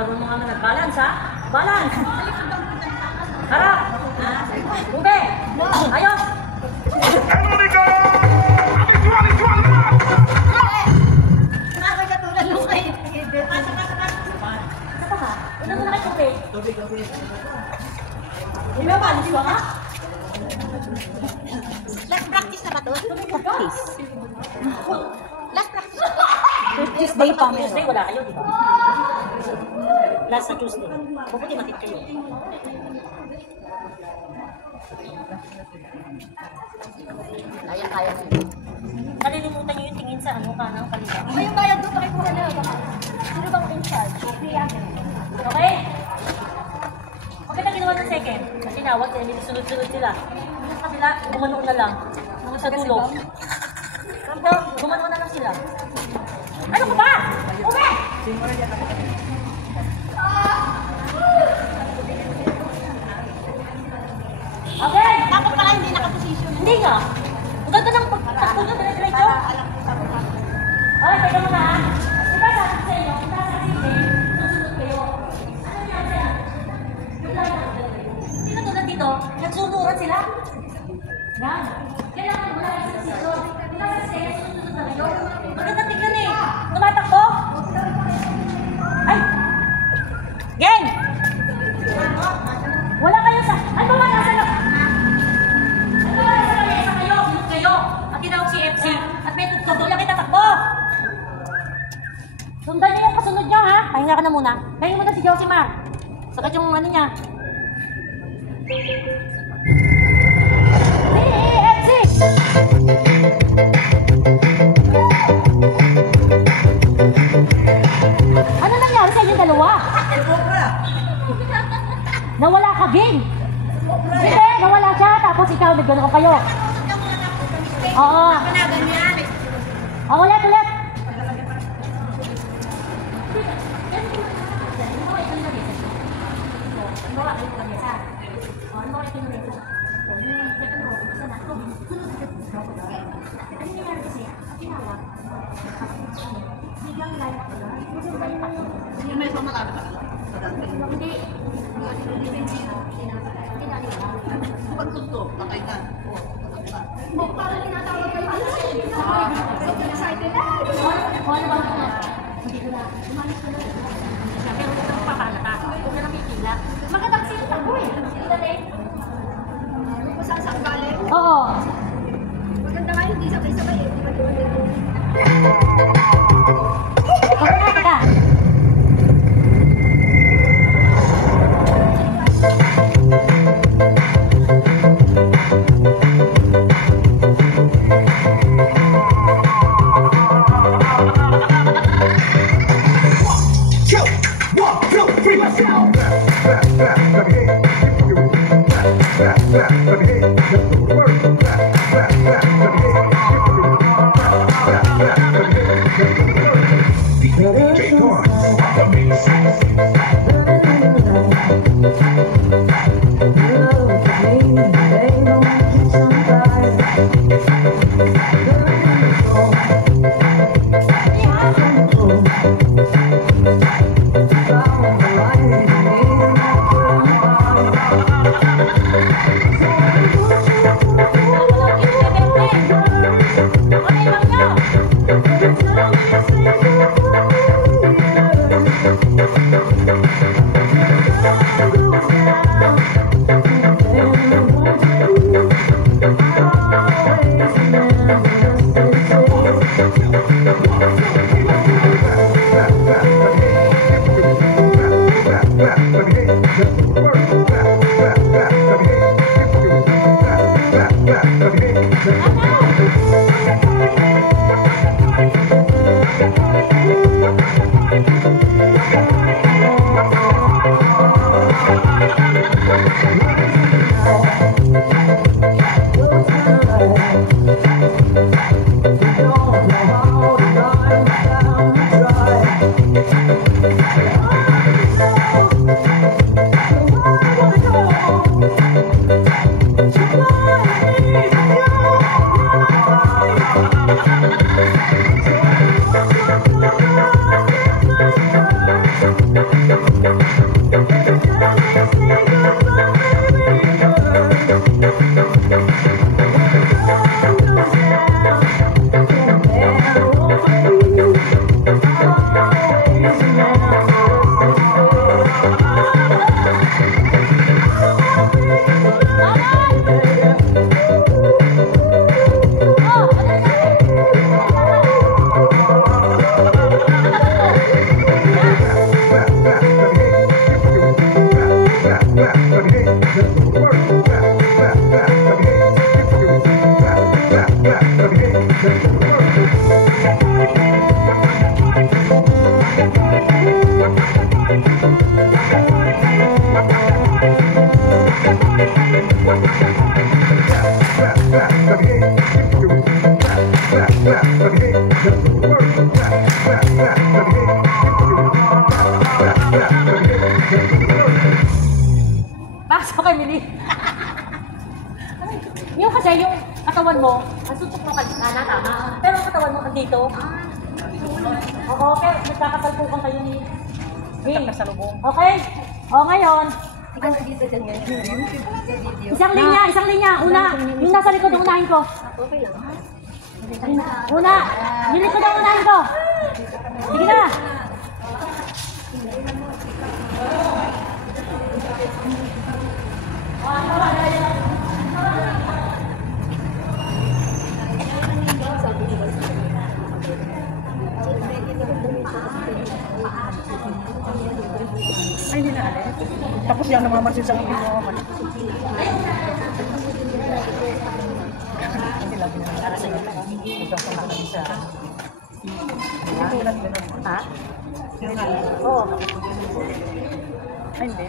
Marunong nga nag-balance, ha? Balance! Harap! Ube! Ayaw! Nakakatulad mo kayo. Saka ka? Una mo na kayo tubig. Tubig. Di ba balis ka ka? Last practice na ba to? Practice. Last practice. Tuesday pa. Tuesday wala kayo, di ba? Last na Tuesday. Mabuti matit kayo. Kaya. Nalilimutan nyo yung tingin sa ano ka ng palitan. Ay, yung bayad doon, pakikuha na. Sino bang in charge? Okay? Bakit na ginawa ng second? Kasi tinawag sila, hindi sunod-sunod sila. Sa kabila, gumano na lang. Mga sa dulo. Pero, gumano na lang sila. Ano ka ba? Ube! Okay! Dapat pala hindi nakaposisyon. Hindi nga. Ang ganda ng pagtakbo nyo, dire-diretso. Ay, teka muna ha. Diba sabi ko sa inyo, kung nasa sisi, susunod kayo. Ano yan sila? Yung lahat ng hindi na tulad dito, nagsunuran sila. Yan. Kailangan wala kayo sa sisi. Kung nasa sisi, susunod na kayo. Maganda tignan eh. Tumatakbo. Ay! Gang! Wala kayo sa... Ano ba nasa na? Ano ba nasa lamesa kayo? Minut kayo. At tinawag si FC. At may tugtog. Wala kita takbo. Sundan niyo yung kasunod niyo, ha? Pahinga ka na muna. Pahinga mo na si Josimar. Sakat yung ano niya. FC! Ano nangyari sa inyong dalawa? Nawala ka, Ging! Hindi, nawala siya. Tapos ikaw, nagano ka kayo. Oo. Ulit. Parang tinatawag kayo. Excited. Ano ba ito? Dito na. Umalis ka na. Pero huwag ka magpapalata. Huwag ka na may pila. Magandang sinta ko eh. Dali. Kung saan saan galing. Oo. Maganda nga hindi sabay-sabay eh. Teka. Thank you. Pasok kay Mili. Yung kasi yung katawan mo, ang sutok mo kanan, tama. Pero ang katawan mo andito. Oo, pero nagkakasalpukan kayo ni Ging. Okay? O ngayon, isang linya. Una, yung nasa likod ang unahin ko. Una, yung likod ang unahin ko. Sige na. Ay, hindi na alis. Tapos yan, namamansin sa akin mo. Hindi lang pinangyari sa iyo. Magkakamakan siya. Ha? Oo. Ay, hindi.